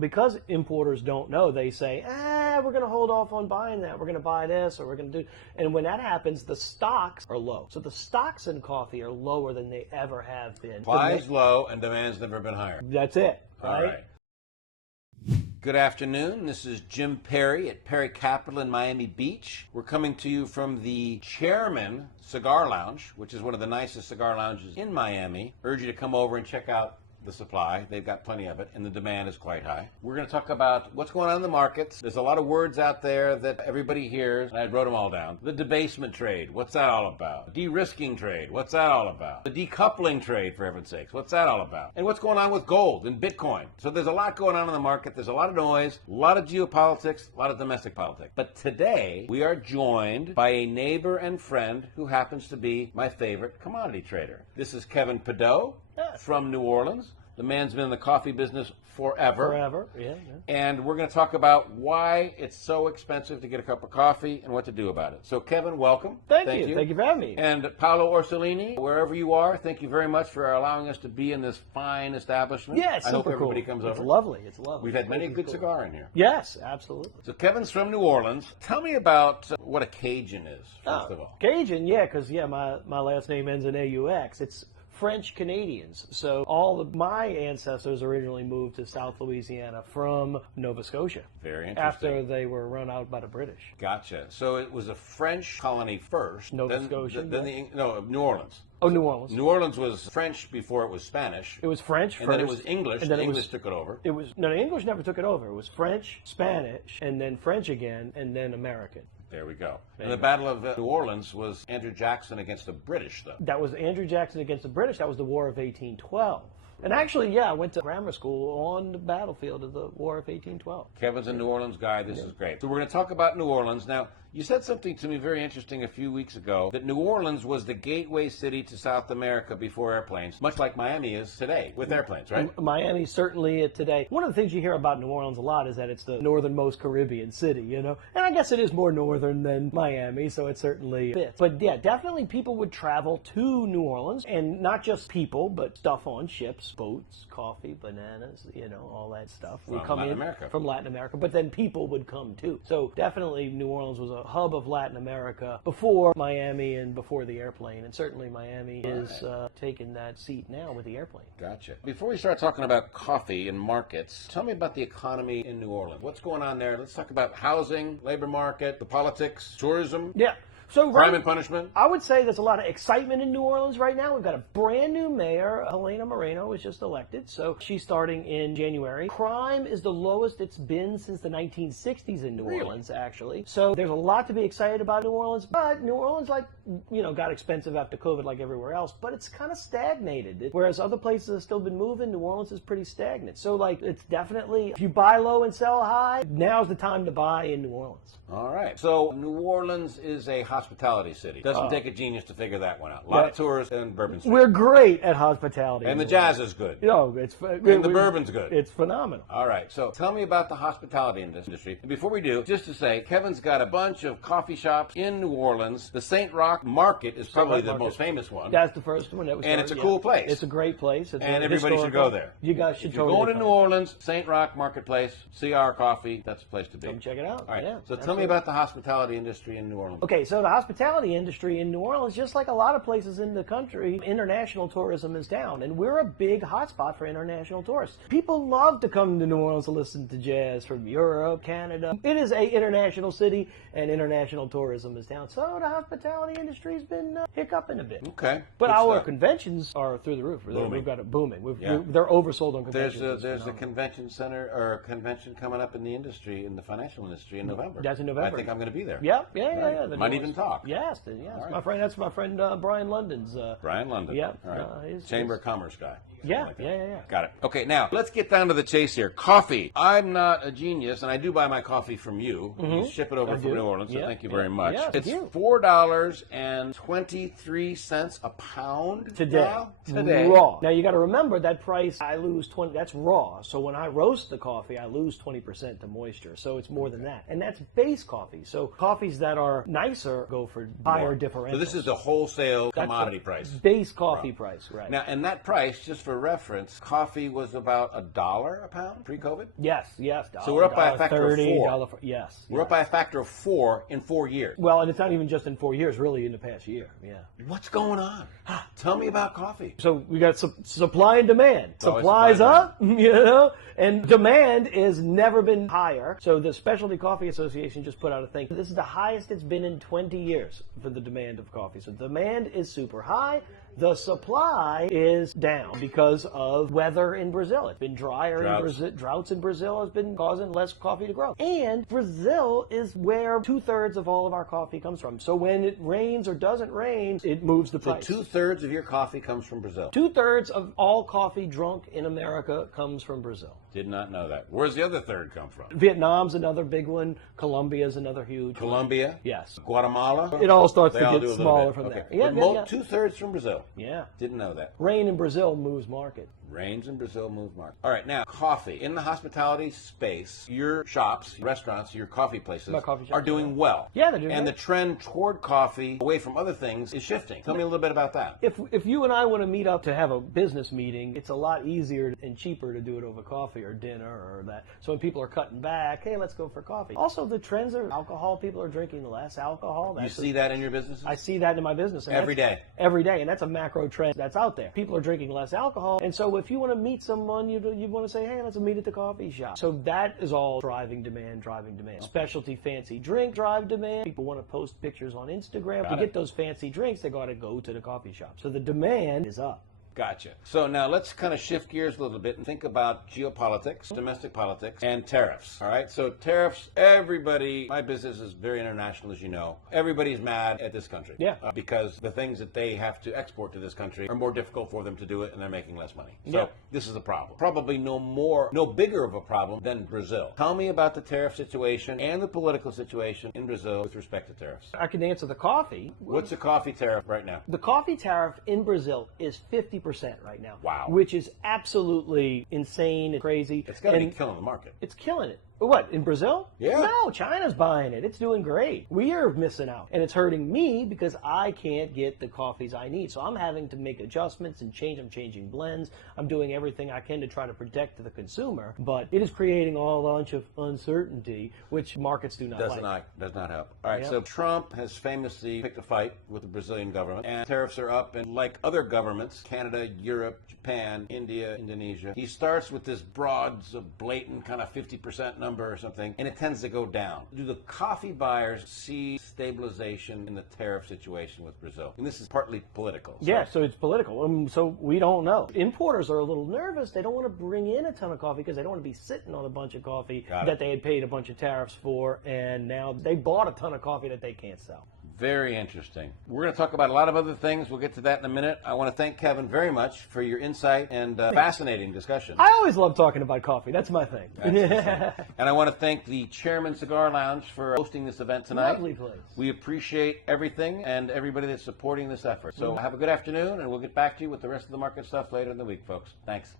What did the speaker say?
Because importers don't know, they say, we're going to hold off on buying that. We're going to buy this, or we're going to do. And when that happens, the stocks are low. So the stocks in coffee are lower than they ever have been. Supply is low and demand's never been higher. That's it. All right. Good afternoon. This is Jim Perry at Perry Capital in Miami Beach. We're coming to you from the Chairman Cigar Lounge, which is one of the nicest cigar lounges in Miami. Urge you to come over and check out the supply. They've got plenty of it, and the demand is quite high. We're going to talk about what's going on in the markets. There's a lot of words out there that everybody hears, and I wrote them all down. The debasement trade, what's that all about? De-risking trade, what's that all about? The decoupling trade, for heaven's sakes, what's that all about? And what's going on with gold and Bitcoin? So there's a lot going on in the market. There's a lot of noise, a lot of geopolitics, a lot of domestic politics. But today, we are joined by a neighbor and friend who happens to be my favorite commodity trader. This is Kevin Pado from New Orleans. The man's been in the coffee business forever. Yeah. And we're going to talk about why it's so expensive to get a cup of coffee and what to do about it. So, Kevin, welcome. Thank you. Thank you for having me. And Paolo Orsolini, wherever you are, thank you very much for allowing us to be in this fine establishment. Yes, I hope everybody comes over. It's lovely. It's lovely. We've had many a good cigar in here. Yes, absolutely. So, Kevin's from New Orleans. Tell me about what a Cajun is, first of all. Cajun, because my last name ends in AUX. It's French Canadians. So all of my ancestors originally moved to South Louisiana from Nova Scotia. Very interesting. After they were run out by the British. Gotcha. So it was a French colony first. Nova Scotia. New Orleans. Oh, New Orleans. New Orleans was French before it was Spanish. It was French first. And then it was English. And then English took it over. No, English never took it over. It was French, Spanish, and then French again, and then American. There we go. And the Battle of New Orleans was Andrew Jackson against the British, though. That was Andrew Jackson against the British. That was the War of 1812. And actually, I went to grammar school on the battlefield of the War of 1812. Kevin's a New Orleans guy. This is great. So we're going to talk about New Orleans. Now, you said something to me very interesting a few weeks ago, that New Orleans was the gateway city to South America before airplanes, much like Miami is today with airplanes, right? Miami certainly is today. One of the things you hear about New Orleans a lot is that it's the northernmost Caribbean city, And I guess it is more northern than Miami, so it certainly fits. But yeah, definitely people would travel to New Orleans, and not just people, but stuff on ships, boats, coffee, bananas, all that stuff. From Latin America, but then people would come too. So definitely New Orleans was a hub of Latin America before Miami and before the airplane, and certainly Miami is taking that seat now with the airplane. Gotcha. Before we start talking about coffee and markets, tell me about the economy in New Orleans. What's going on there? Let's talk about housing, labor market, the politics, tourism. Yeah. So crime and punishment? I would say there's a lot of excitement in New Orleans right now. We've got a brand new mayor. Helena Moreno was just elected, so she's starting in January. Crime is the lowest it's been since the 1960s in New Orleans, actually. So there's a lot to be excited about New Orleans, but New Orleans, got expensive after COVID like everywhere else, but it's kind of stagnated. Whereas other places have still been moving, New Orleans is pretty stagnant. So, it's definitely, if you buy low and sell high, now's the time to buy in New Orleans. All right. So New Orleans is a hospitality city. Doesn't take a genius to figure that one out. A lot of tourists in Bourbon Street. We're great at hospitality. And the jazz is good. And the bourbon's good. It's phenomenal. All right. So tell me about the hospitality industry. And before we do, just to say, Kevin's got a bunch of coffee shops in New Orleans. The St. Roch Market is probably the most famous one. That's the first one. And it's a cool place. It's a great place. And everybody should go there. You guys should If you're going to New Orleans, St. Roch Marketplace, CR Coffee, that's the place to be. Come check it out. All right. So tell me about the hospitality industry in New Orleans. Okay, so the hospitality industry in New Orleans, just like a lot of places in the country, international tourism is down, and we're a big hotspot for international tourists. People love to come to New Orleans to listen to jazz from Europe, Canada. It is a international city, and international tourism is down. So the hospitality industry's been hiccuping a bit. Okay. But our conventions are through the roof. We've got it booming. They're oversold on conventions. There's a convention center or a convention coming up in the industry, in the financial industry in November. That's in November. I think I'm going to be there. Yeah. Might even talk. Yes. Right. That's my friend Brian London's. Brian London. Yeah. All right. Chamber of Commerce guy. Yeah. Got it. Okay, now let's get down to the chase here. Coffee. I'm not a genius, and I do buy my coffee from you. You ship it over from New Orleans, so thank you very much. Yeah, it's $4.23 a pound today. Raw. Now you got to remember that price. I lose 20. That's raw. So when I roast the coffee, I lose 20% to moisture. So it's more than that, and that's base coffee. So coffees that are nicer go for higher differentials. So this is the wholesale commodity price. Base coffee price, right? Now, and that price, just for for reference, coffee was about $1 a pound pre-COVID? Yes. So we're up by a factor of 30, four. Yes. We're up by a factor of 4 in 4 years. Well, and it's not even just in 4 years, really in the past year. Yeah. What's going on? Tell me about coffee. So we got supply and demand. Always Supply's supply up, and demand has never been higher. So the Specialty Coffee Association just put out a thing. This is the highest it's been in 20 years for the demand of coffee. So demand is super high. The supply is down because of weather in Brazil. It's been drier in Brazil. Droughts in Brazil has been causing less coffee to grow. And Brazil is where 2/3 of all of our coffee comes from. So when it rains or doesn't rain, it moves the price. So 2/3 of your coffee comes from Brazil? 2/3 of all coffee drunk in America comes from Brazil. Did not know that. Where's the other third come from? Vietnam's another big one. Colombia's another huge Colombia? one. Yes. Guatemala? It all starts They to all get do a little smaller bit. from Okay. there. But 2/3 from Brazil. Yeah. Didn't know that. Rain in Brazil moves market. Rains in Brazil move market. All right, now coffee. In the hospitality space, your shops, restaurants, your coffee places are doing well. Yeah, they're doing And well. the trend toward coffee, away from other things, is shifting. Tell me a little bit about that. If you and I want to meet up to have a business meeting, it's a lot easier and cheaper to do it over coffee or dinner or that. So when people are cutting back, hey, let's go for coffee. Also, the trends are alcohol. People are drinking less alcohol. You see that in your businesses? I see that in my business. And Every day. Every day, and that's a macro trend that's out there. People are drinking less alcohol, and so if you want to meet someone, you want to say, hey, let's meet at the coffee shop. So that is all driving demand. Specialty fancy drink drive demand. People want to post pictures on Instagram. To get those fancy drinks, they got to go to the coffee shop. So the demand is up. Gotcha. So now let's kind of shift gears a little bit and think about geopolitics, domestic politics, and tariffs. All right. So tariffs, everybody, my business is very international, as you know. Everybody's mad at this country. Yeah. Because the things that they have to export to this country are more difficult for them to do it, and they're making less money. So this is a problem. Probably no bigger of a problem than Brazil. Tell me about the tariff situation and the political situation in Brazil with respect to tariffs. I can answer the coffee. What's the coffee tariff right now? The coffee tariff in Brazil is 50% right now. Wow. Which is absolutely insane and crazy. It's got to be killing the market. It's killing it. What, in Brazil? Yeah. No, China's buying it. It's doing great. We are missing out. And it's hurting me because I can't get the coffees I need. So I'm having to make adjustments and change. I'm changing blends. I'm doing everything I can to try to protect the consumer. But it is creating a bunch of uncertainty, which markets do not like. Does not help. All right, so Trump has famously picked a fight with the Brazilian government, and tariffs are up. And like other governments, Canada, Europe, Japan, India, Indonesia, he starts with this broad, blatant kind of 50% number or something, and it tends to go down. Do the coffee buyers see stabilization in the tariff situation with Brazil? And this is partly political. Yeah, so it's political. So we don't know. Importers are a little nervous. They don't want to bring in a ton of coffee because they don't want to be sitting on a bunch of coffee that they had paid a bunch of tariffs for, and now they bought a ton of coffee that they can't sell. Very interesting. We're going to talk about a lot of other things. We'll get to that in a minute. I want to thank Kevin very much for your insight and fascinating discussion. I always love talking about coffee. That's my thing. And I want to thank the Chairman Cigar Lounge for hosting this event tonight. Lovely place. We appreciate everything and everybody that's supporting this effort. So have a good afternoon, and we'll get back to you with the rest of the market stuff later in the week, folks. Thanks.